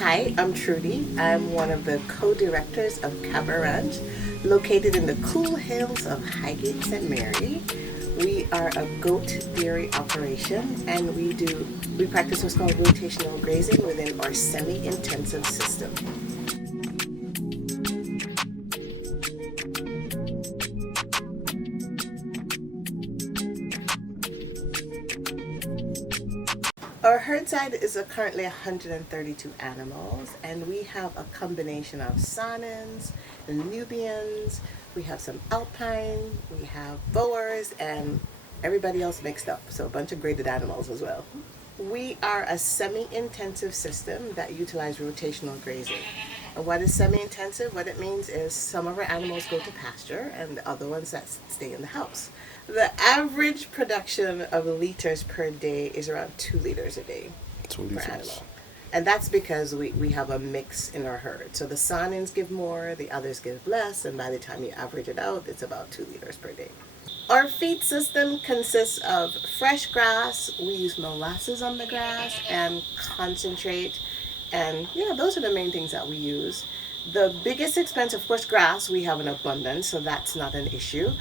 Hi, I'm Trudy. I'm one of the co-directors of Cabra Ranch, located in the cool hills of Highgate St. Mary. We are a goat dairy operation, and we practice what's called rotational grazing within our semi-intensive system. Our herd size is currently 132 animals, and we have a combination of Saanens and Nubians. We have some Alpine, we have Boers, and everybody else mixed up. So a bunch of graded animals as well. We are a semi-intensive system that utilize rotational grazing. And what is semi-intensive? What it means is some of our animals go to pasture and the other ones that stay in the house. The average production of liters per day is around 2 liters a day 2 per liters. animal. And that's because we have a mix in our herd. So the Saanens give more, the others give less, and by the time you average it out, it's about 2 liters per day. Our feed system consists of fresh grass. We use molasses on the grass and concentrate. And yeah, those are the main things that we use. The biggest expense, of course, grass, we have an abundance, so that's not an issue.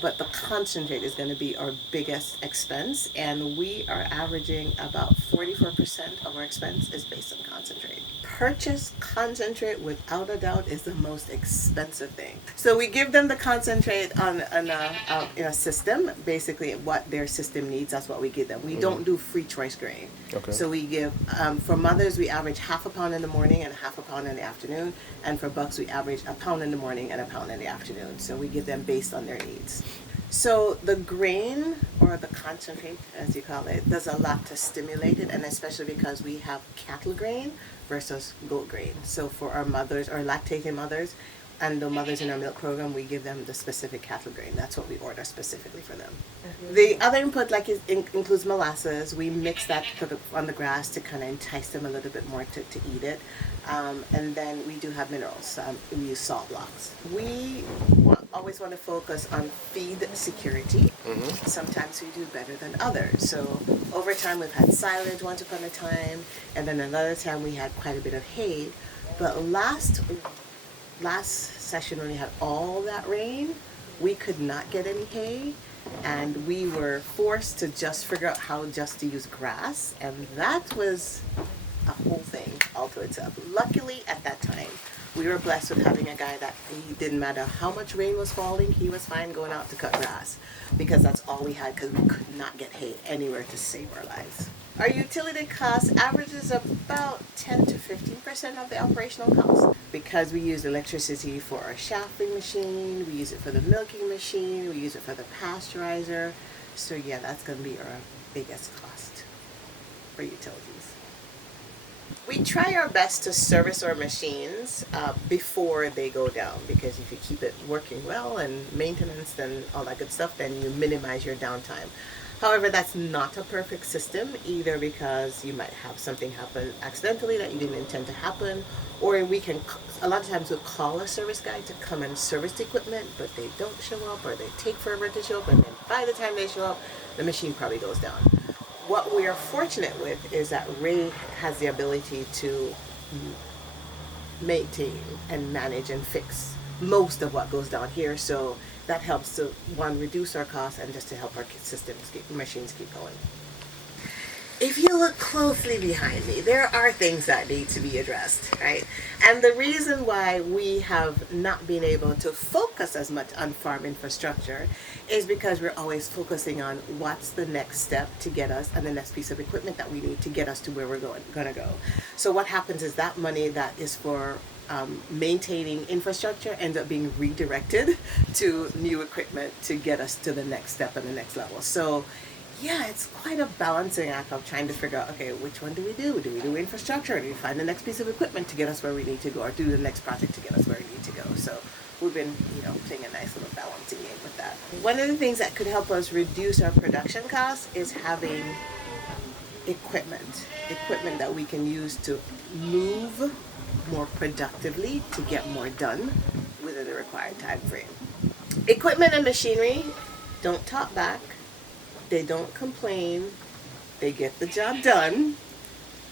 But the concentrate is going to be our biggest expense, and we are averaging about 44% of our expense is based on concentrate. Purchase concentrate, without a doubt, is the most expensive thing. So we give them the concentrate in a system, basically what their system needs, that's what we give them. We don't do free choice grain. Okay. So we give, for mothers, we average half a pound in the morning and half a pound in the afternoon. And for bucks, we average a pound in the morning and a pound in the afternoon. So we give them based on their needs. So the grain, or the concentrate, as you call it, does a lot to stimulate it, and especially because we have cattle grain versus goat grain. So for our mothers, or lactating mothers, and the mothers in our milk program, we give them the specific cattle grain. That's what we order specifically for them. The other input, includes molasses. We mix that on the grass to kind of entice them a little bit more to eat it. And then we do have minerals. We use salt blocks. We always want to focus on feed security. Sometimes we do better than others. So over time, we've had silage once upon a time, and then another time we had quite a bit of hay. But last session, when we had all that rain, we could not get any hay, and we were forced to just figure out how just to use grass, and that was a whole thing all to itself. Luckily, at that time, we were blessed with having a guy that he didn't matter how much rain was falling, he was fine going out to cut grass, because that's all we had, because we could not get hay anywhere to save our lives. Our utility cost averages about 10 to 15% of the operational cost, because we use electricity for our shafting machine, we use it for the milking machine, we use it for the pasteurizer. So yeah, that's going to be our biggest cost for utilities. We try our best to service our machines before they go down, because if you keep it working well and maintenance and all that good stuff, then you minimize your downtime. However, that's not a perfect system, either because you might have something happen accidentally that you didn't intend to happen, or a lot of times we'll call a service guy to come and service the equipment, but they don't show up, or they take forever to show up, and then by the time they show up, the machine probably goes down. What we are fortunate with is that Ray has the ability to maintain and manage and fix most of what goes down here, so that helps to, one, reduce our costs, and just to help our machines keep going. If you look closely behind me, there are things that need to be addressed, right? And the reason why we have not been able to focus as much on farm infrastructure is because we're always focusing on what's the next step to get us, and the next piece of equipment that we need to get us to where we're going to go. So what happens is that money that is for maintaining infrastructure ends up being redirected to new equipment to get us to the next step and the next level. So yeah, it's quite a balancing act of trying to figure out, okay, which one do we do? Do we do infrastructure, or do we find the next piece of equipment to get us where we need to go, or do the next project to get us where we need to go? So we've been, playing a nice little balancing game with that. One of the things that could help us reduce our production costs is having equipment that we can use to move more productively to get more done within the required time frame. Equipment and machinery don't talk back, they don't complain, they get the job done.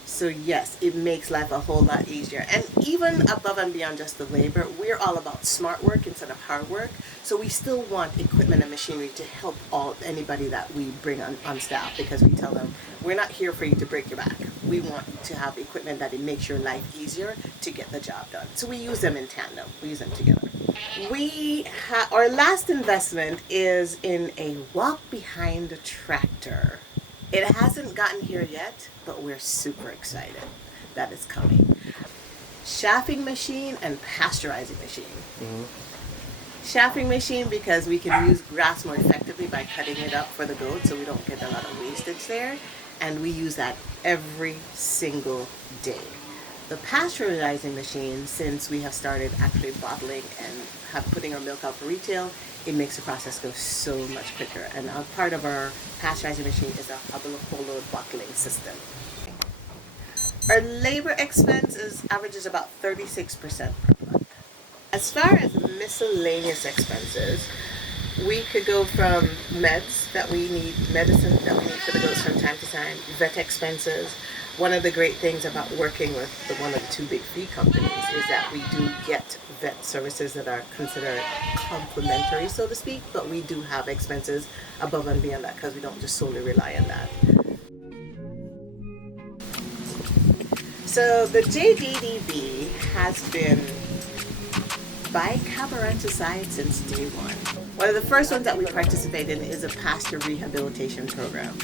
So yes, it makes life a whole lot easier. And even above and beyond just the labor, we're all about smart work instead of hard work. So we still want equipment and machinery to help anybody that we bring on staff, because we tell them, we're not here for you to break your back. We want to have equipment that it makes your life easier to get the job done. So we use them in tandem. We use them together. Our last investment is in a walk behind a tractor. It hasn't gotten here yet, but we're super excited that it's coming. Chaffing machine and pasteurizing machine. Chaffing machine because we can use grass more effectively by cutting it up for the goats, so we don't get a lot of wastage there, and we use that every single day. The pasteurizing machine, since we have started actually bottling and putting our milk out for retail, it makes the process go so much quicker. And part of our pasteurizing machine is a whole load bottling system. Our labor expense averages about 36% per month. As far as miscellaneous expenses, we could go from medicine that we need for the goats from time to time, vet expenses. One of the great things about working with one of the two big feed companies is that we do get vet services that are considered complimentary, so to speak, but we do have expenses above and beyond that because we don't just solely rely on that. So the JDDB has been by Cabra Ranch side since day one. One of the first ones that we participate in is a pasture rehabilitation program.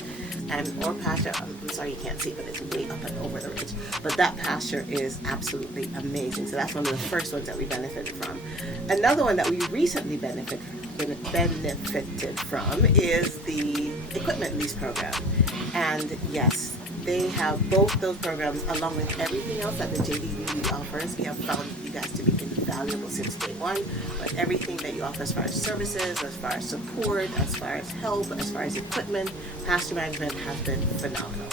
And our pasture, I'm sorry you can't see, but it's way up and over the ridge. But that pasture is absolutely amazing. So that's one of the first ones that we benefited from. Another one that we recently benefited from is the equipment lease program. And yes, they have both those programs along with everything else that the JDDB offers. We have found you guys to be invaluable since day one. But everything that you offer as far as services, as far as support, as far as help, as far as equipment, pasture management has been phenomenal.